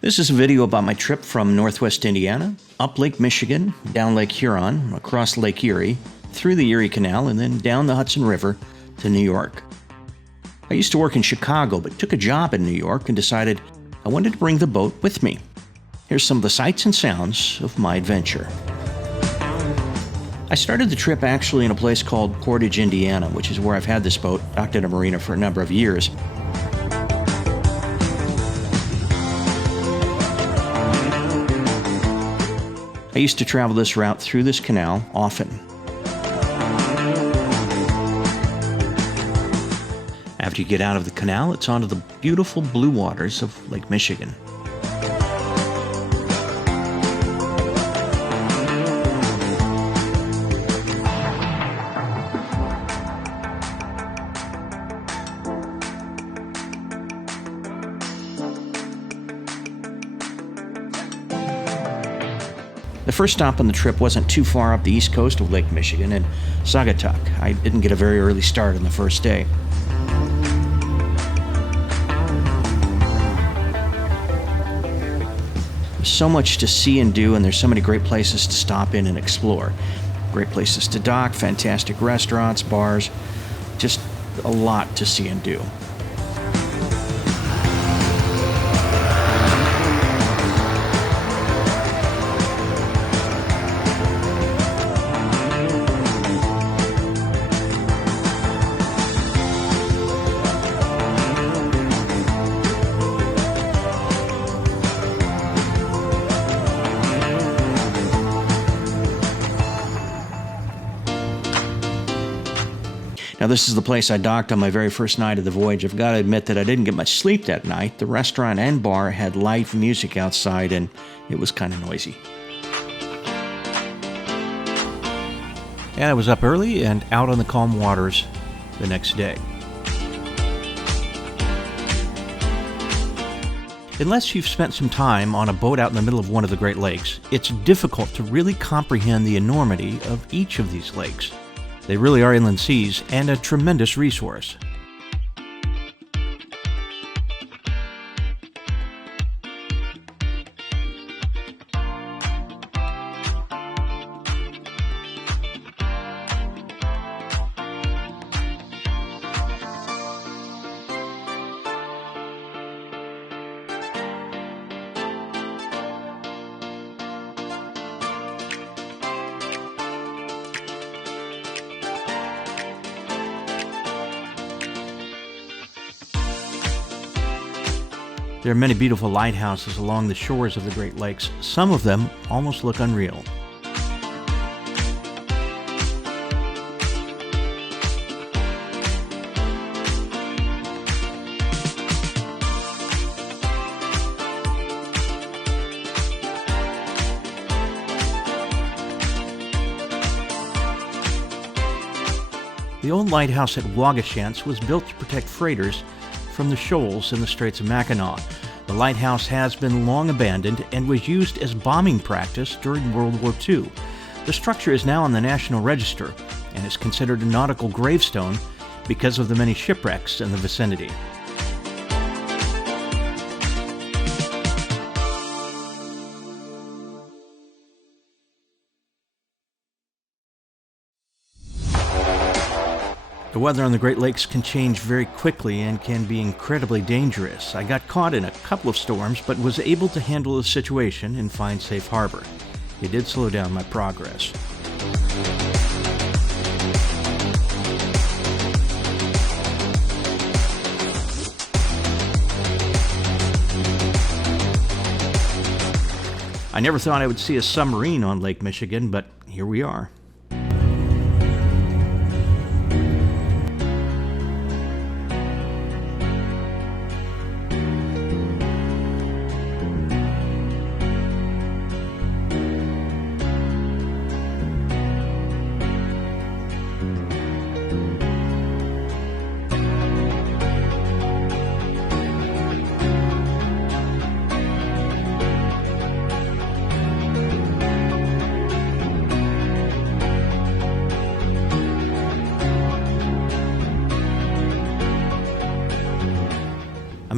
This is a video about my trip from northwest Indiana, up Lake Michigan, down Lake Huron, across Lake Erie, through the Erie Canal, and then down the Hudson River to New York. I used to work in Chicago, but took a job in New York and decided I wanted to bring the boat with me. Here's some of the sights and sounds of my adventure. I started the trip actually in a place called Portage, Indiana, which is where I've had this boat docked at a marina for a number of years. I used to travel this route through this canal often. After you get out of the canal, it's onto the beautiful blue waters of Lake Michigan. The first stop on the trip wasn't too far up the east coast of Lake Michigan in Saugatuck. I didn't get a very early start on the first day. There's so much to see and do, and there's so many great places to stop in and explore. Great places to dock, fantastic restaurants, bars, just a lot to see and do. Now, this is the place I docked on my very first night of the voyage. I've got to admit that I didn't get much sleep that night. The restaurant and bar had live music outside, and it was kind of noisy. And I was up early and out on the calm waters the next day. Unless you've spent some time on a boat out in the middle of one of the Great Lakes, it's difficult to really comprehend the enormity of each of these lakes. They really are inland seas and a tremendous resource. There are many beautiful lighthouses along the shores of the Great Lakes. Some of them almost look unreal. The old lighthouse at Waugoshance was built to protect freighters from the shoals in the Straits of Mackinac. The lighthouse has been long abandoned and was used as bombing practice during World War II. The structure is now on the National Register and is considered a nautical gravestone because of the many shipwrecks in the vicinity. The weather on the Great Lakes can change very quickly and can be incredibly dangerous. I got caught in a couple of storms, but was able to handle the situation and find safe harbor. It did slow down my progress. I never thought I would see a submarine on Lake Michigan, but here we are.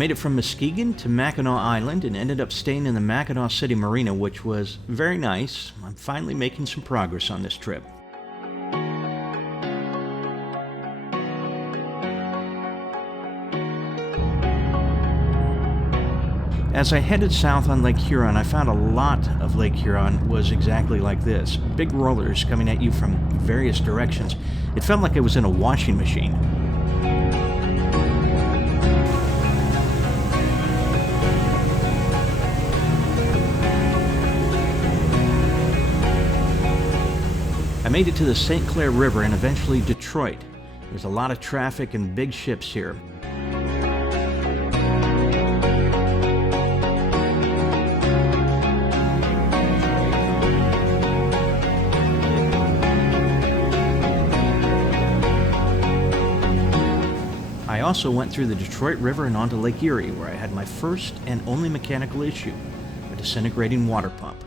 made it from Muskegon to Mackinac Island and ended up staying in the Mackinac City Marina, which was very nice. I'm finally making some progress on this trip. As I headed south on Lake Huron, I found a lot of Lake Huron was exactly like this. Big rollers coming at you from various directions. It felt like I was in a washing machine. I made it to the St. Clair River and eventually Detroit. There's a lot of traffic and big ships here. I also went through the Detroit River and onto Lake Erie, where I had my first and only mechanical issue, a disintegrating water pump.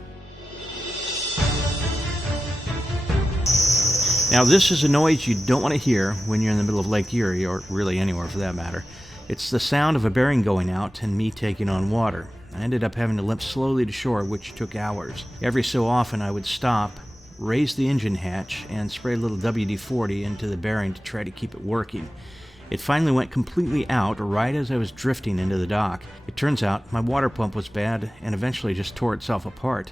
Now, this is a noise you don't want to hear when you're in the middle of Lake Erie, or really anywhere for that matter. It's the sound of a bearing going out and me taking on water. I ended up having to limp slowly to shore, which took hours. Every so often I would stop, raise the engine hatch, and spray a little WD-40 into the bearing to try to keep it working. It finally went completely out right as I was drifting into the dock. It turns out my water pump was bad and eventually just tore itself apart.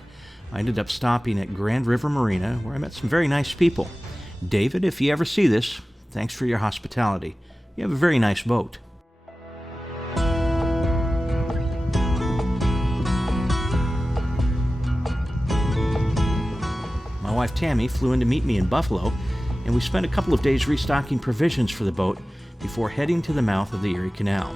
I ended up stopping at Grand River Marina, where I met some very nice people. David, if you ever see this, thanks for your hospitality. You have a very nice boat. My wife Tammy flew in to meet me in Buffalo, and we spent a couple of days restocking provisions for the boat before heading to the mouth of the Erie Canal.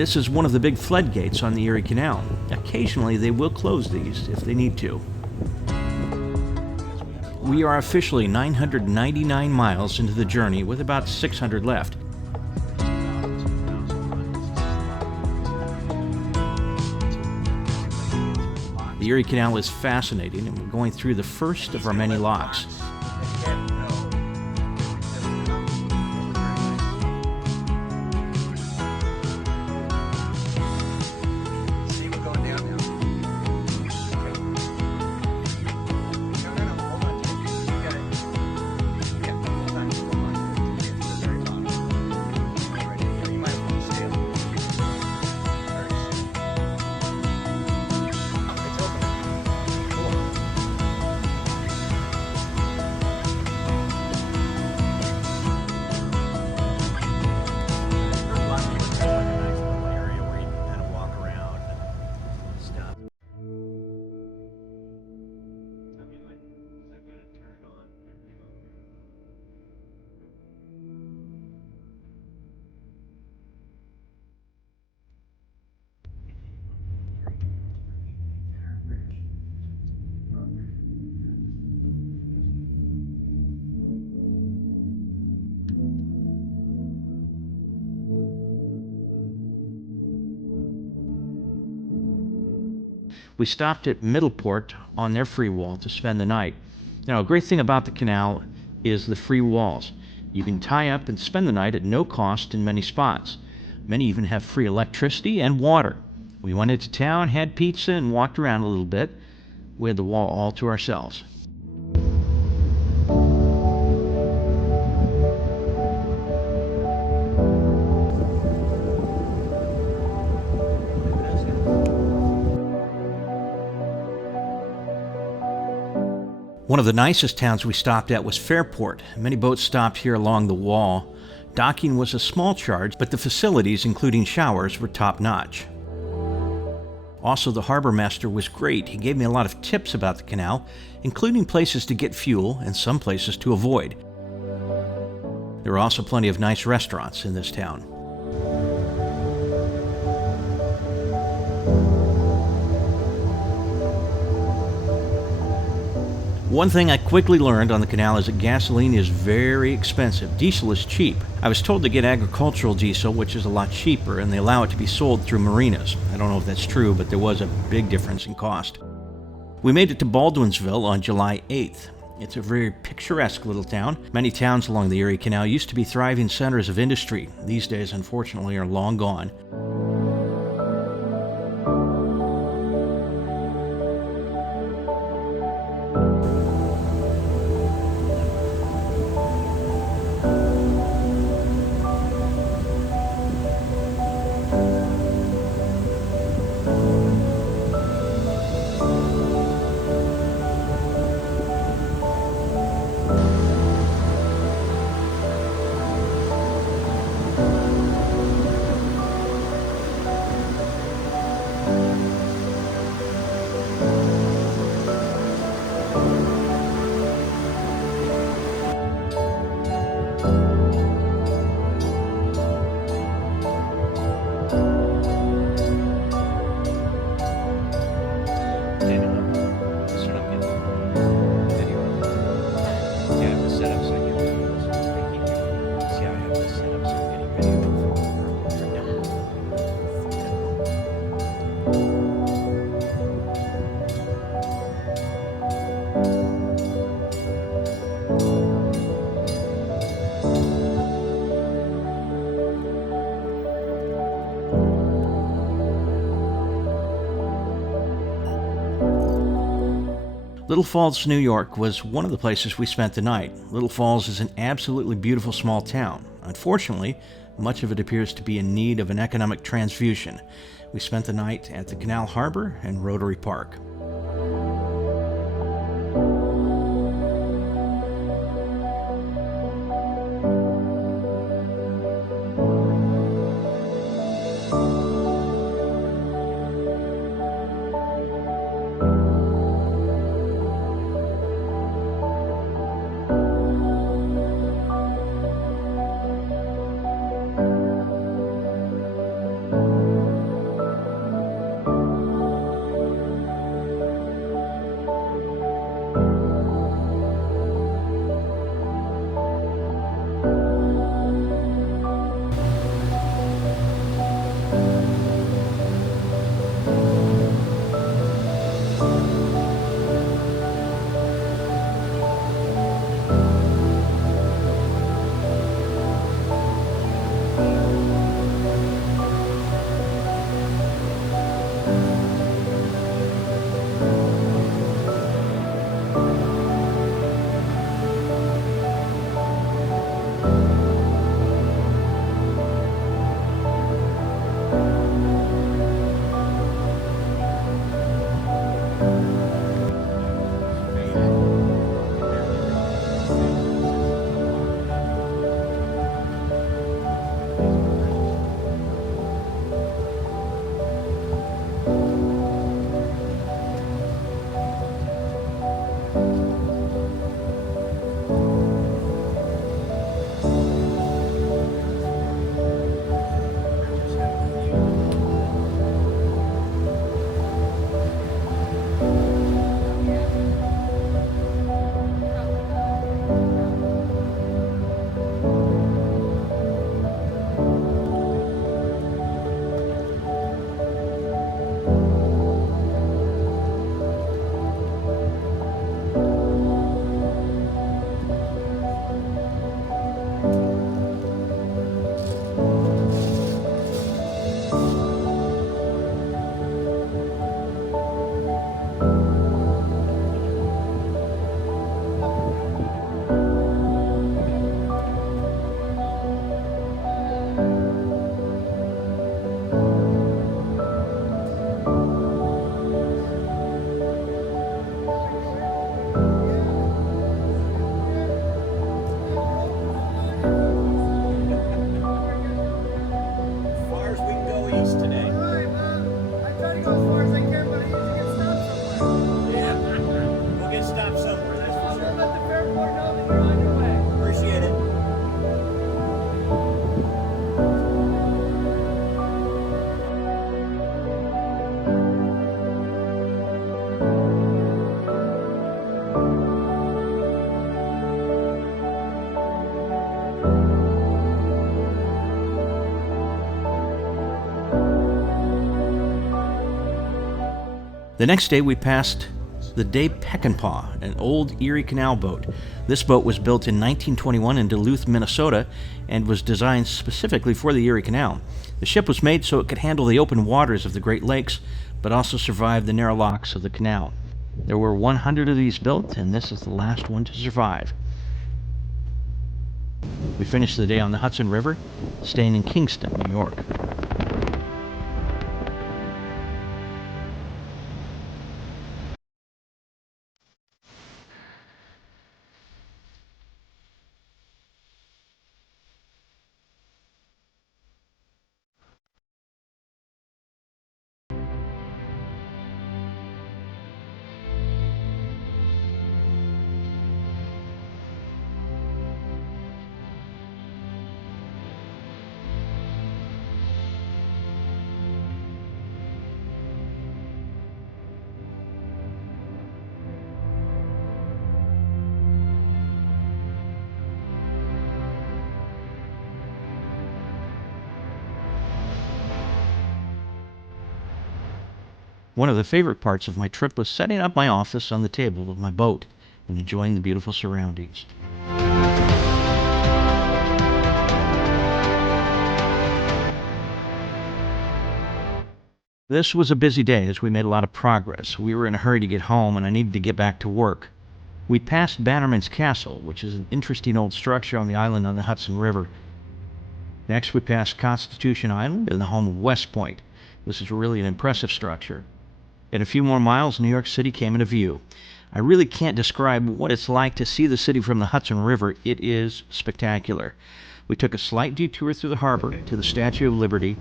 This is one of the big floodgates on the Erie Canal. Occasionally they will close these if they need to. We are officially 999 miles into the journey with about 600 left. The Erie Canal is fascinating, and we're going through the first of our many locks. We stopped at Middleport on their free wall to spend the night. Now, a great thing about the canal is the free walls. You can tie up and spend the night at no cost in many spots. Many even have free electricity and water. We went into town, had pizza, and walked around a little bit. We had the wall all to ourselves. One of the nicest towns we stopped at was Fairport. Many boats stopped here along the wall. Docking was a small charge, but the facilities, including showers, were top-notch. Also, the harbor master was great. He gave me a lot of tips about the canal, including places to get fuel and some places to avoid. There were also plenty of nice restaurants in this town. One thing I quickly learned on the canal is that gasoline is very expensive. Diesel is cheap. I was told to get agricultural diesel, which is a lot cheaper, and they allow it to be sold through marinas. I don't know if that's true, but there was a big difference in cost. We made it to Baldwinsville on July 8th. It's a very picturesque little town. Many towns along the Erie Canal used to be thriving centers of industry. These days, unfortunately, are long gone. Little Falls, New York was one of the places we spent the night. Little Falls is an absolutely beautiful small town. Unfortunately, much of it appears to be in need of an economic transfusion. We spent the night at the Canal Harbor and Rotary Park. us today. I try to go as far as I can, but I usually get stopped somewhere. Yeah. We'll get stopped somewhere, that's for So sure. let the fairport know that you're on your way. Appreciate it. The next day we passed the Day Peckinpah, an old Erie Canal boat. This boat was built in 1921 in Duluth, Minnesota, and was designed specifically for the Erie Canal. The ship was made so it could handle the open waters of the Great Lakes, but also survive the narrow locks of the canal. There were 100 of these built, and this is the last one to survive. We finished the day on the Hudson River, staying in Kingston, New York. One of the favorite parts of my trip was setting up my office on the table of my boat and enjoying the beautiful surroundings. This was a busy day as we made a lot of progress. We were in a hurry to get home and I needed to get back to work. We passed Bannerman's Castle, which is an interesting old structure on the island on the Hudson River. Next we passed Constitution Island and the home of West Point. This is really an impressive structure. In a few more miles, New York City came into view. I really can't describe what it's like to see the city from the Hudson River. It is spectacular. We took a slight detour through the harbor to the Statue of Liberty,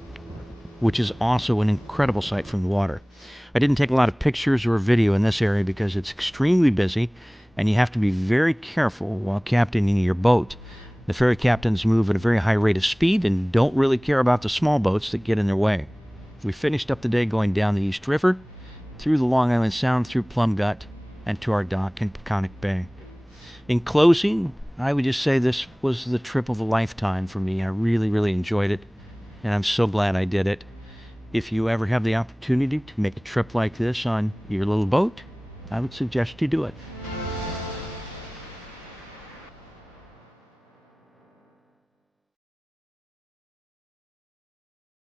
which is also an incredible sight from the water. I didn't take a lot of pictures or video in this area because it's extremely busy and you have to be very careful while captaining your boat. The ferry captains move at a very high rate of speed and don't really care about the small boats that get in their way. We finished up the day going down the East River, through the Long Island Sound, through Plum Gut, and to our dock in Peconic Bay. In closing, I would just say this was the trip of a lifetime for me. I really, really enjoyed it, and I'm so glad I did it. If you ever have the opportunity to make a trip like this on your little boat, I would suggest you do it.